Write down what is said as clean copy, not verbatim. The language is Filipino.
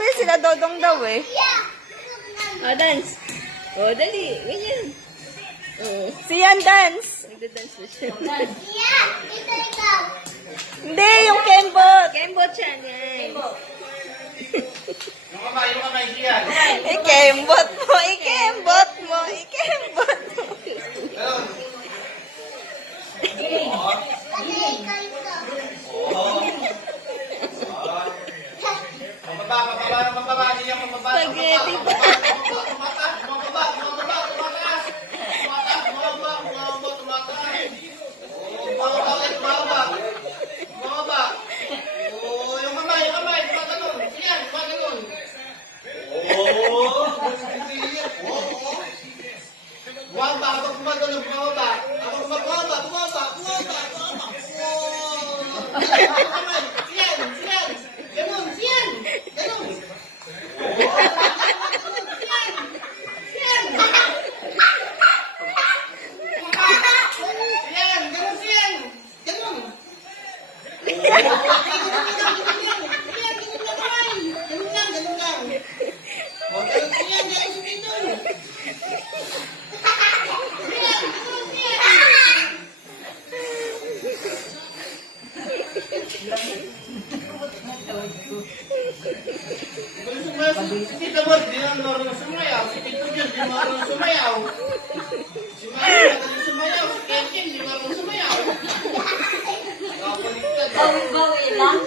sabi sila Dodong daw eh. Oh, dance. Oh, dali. Ganyan. Oh. Siyan dance. Nagda-dance na siya. Hindi, yung Kembot. Kembot siya, guys. Yung kamay siyan. Ikembot mo, ikembot mo, ikembot mo. Ganun. Mababa. Niya mababa. Spaghetti pa. Yung kamay. Gumagano'n. Siyan, gumagano'n. Huwag ba? Habang gumagano'n, bumaba. Habang bumaba. Kamay. Siyan. Ganun, siyan. Ganun. Si Tita Bod, di na marunong sumayaw. Si Tito Jun, di marunong sumayaw. Si Mario, marunong sumayaw. Si Kenken, di marunong sumayaw. Bawi lang.